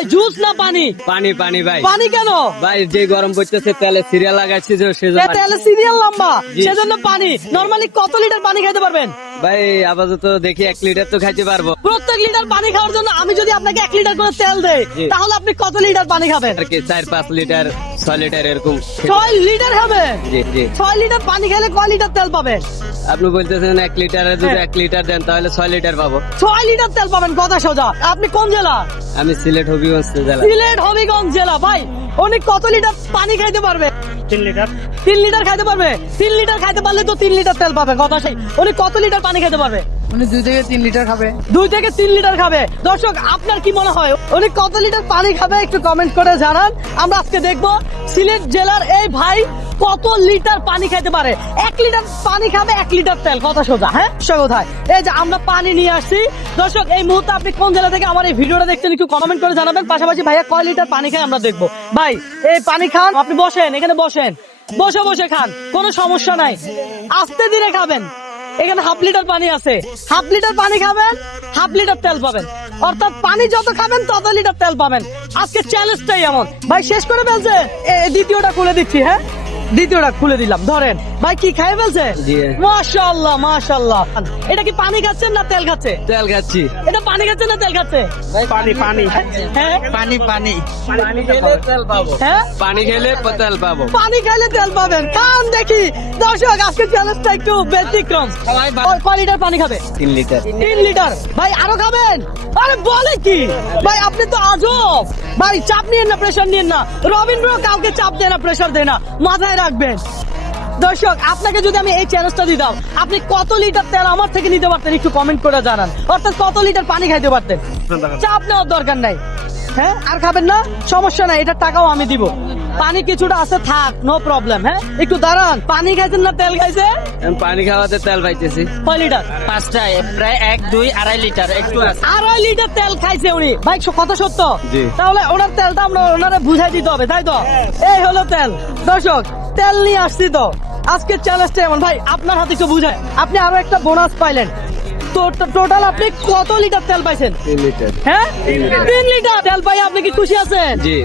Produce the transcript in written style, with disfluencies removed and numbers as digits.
ভাই জুস না পানি? পানি পানি ভাই। পানি কেন ভাই যে গরম পড়তেছে তেলে সিরিয়াল লাগাচ্ছি যে সেজন্য। তেলে সিরিয়াল লম্বা জি। সেজন্য পানি। নরমালি কত লিটার পানি খাইতে পারবেন? ভাই আপাতত দেখি 1 লিটার তো খাইতে পারবো প্রত্যেক লিটার পানি খাওয়ার জন্য আমি যদি আপনাকে 1 লিটার করে তেল দেই জি। তাহলে আপনি কত লিটার পানি খাবেন? আর কি 4-5 লিটার 6 লিটার এরকম। 6 লিটার খাবেন? জি জি। 6 লিটার পানি খেলে কয় লিটার তেল পাবেন? আপনি বলতেছেন 1 লিটারে যদি হ্যাঁ। 1 লিটার দেন তাহলে 6 লিটার পাবো। 6 লিটার তেল পাবেন, কথা সোজা। আপনি কোন জেলা? আমি সিলেট হবিগঞ্জ জেলা। সিলেট হবিগঞ্জ জেলা। ভাই উনি কত লিটার পানি খাইতে পারবে? 3 লিটার। 3 লিটার খাইতে পারবে? 3 লিটার খাইতে পারলে তো 3 লিটার তেল পাবে, কথা সেই। উনি কত লিটার পানি খাইতে পারবে? উনি 2 থেকে 3 লিটার খাবে। 2 থেকে 3 লিটার খাবে। দর্শক আপনার কি মনে হয় উনি কত লিটার পানি খাবে একটু কমেন্ট করে জানান। আমরা আজকে দেখবো সিলেট জেলার এই ভাই কত লিটার পানি খাইতে পারে। 1 লিটার পানি খাবে 1 লিটার তেল, কথা সোজা। হ্যাঁ কোথায় এই যে আমরা পানি নিয়ে আসছি। দর্শক এই মুহূর্তে আপনি কোন জেলা থেকে আমার এই ভিডিওটা দেখছেন একটু কমেন্ট করে জানাবেন। পাশাপাশি ভাইয়া কয় লিটার পানি খায় আমরা দেখবো। ভাই এই পানি খান, আপনি বসেন, এখানে বসেন, বসে বসে খান, কোনো সমস্যা নাই, আস্তে ধীরে খাবেন। এখানে 1/2 লিটার পানি আছে, 1/2 লিটার পানি খাবেন 1/2 লিটার তেল পাবেন। অর্থাৎ পানি যত খাবেন তত লিটার তেল পাবেন। আজকে চ্যালেঞ্জটাই এমন। ভাই শেষ করে ফেলছে, দ্বিতীয়টা খুলে দিচ্ছি। হ্যাঁ দ্বিতীয়টা খুলে দিলাম, ধরেন। ভাই কি খাই ফেলছে? জি। মাশাআল্লাহ মাশাআল্লাহ। এটা কি পানি খাচ্ছেন না তেল খাচ্ছে? তেল খাচ্ছি। এটা পানি খাচ্ছে না তেল খাচ্ছে? পানি পানি হ্যাঁ পানি পানি পানি খেলে তেল পাবো। হ্যাঁ পানি খেলে তেল পাবো। পানি খাইলে তেল পাবেন। কারণ দেখি দর্শক আজকে চ্যালেঞ্জটা একটু ব্যতিক্রম। কয় লিটার পানি খাবে? 3 লিটার। 3 লিটার। ভাই আরো খাবেন? আরে বলে কি ভাই, আপনি তো আজব। ভাই চাপ নিয়েন না, প্রেশার নিয়েন না। রবীন্দ্র কাউকে চাপ দেয় না, প্রেশার দেয় না, মাথায় রাখবেন। দর্শক আপনাকে যদি আমি এই চ্যালেঞ্জটা দিতাম আপনি কত লিটার তেল আমার থেকে নিতে পারতেন একটু কমেন্ট করে জানান। অর্থাৎ কত লিটার পানি খাইতে পারতেন? চাপ নেওয়ার দরকার নাই। হ্যাঁ আর খাবেন না, সমস্যা নাই, এটার টাকাও আমি দিব। পানি কিছুটা আছে, থাক, নো প্রবলেম। হ্যাঁ একটু দাঁড়ান। পানি খাইছেন না তেল খাইছে? আমি পানি খাওয়াতে তেল পাইতেছি। কয় লিটার? 5টায় প্রায় 1 2 2.5 লিটার একটু আছে। 2.5 লিটার তেল খাইছে উনি। ভাই কথা সত্য? জি। তাহলে ওনার তেলটা আমরা ওনারে বুঝাই দিতে হবে, তাই তো? এই হলো তেল। দর্শক তেল নিয়ে আসছি তো। আজকের চ্যালেঞ্জটা এমন। ভাই আপনার হাতে একটু বুঝায়, আপনি আরো একটা বোনাস পাইলেন। তো টোটাল আপনি কত লিটার তেল পাইছেন? 3 লিটার। হ্যাঁ 3 লিটার তেল পাই আপনি কি খুশি আছেন? জি।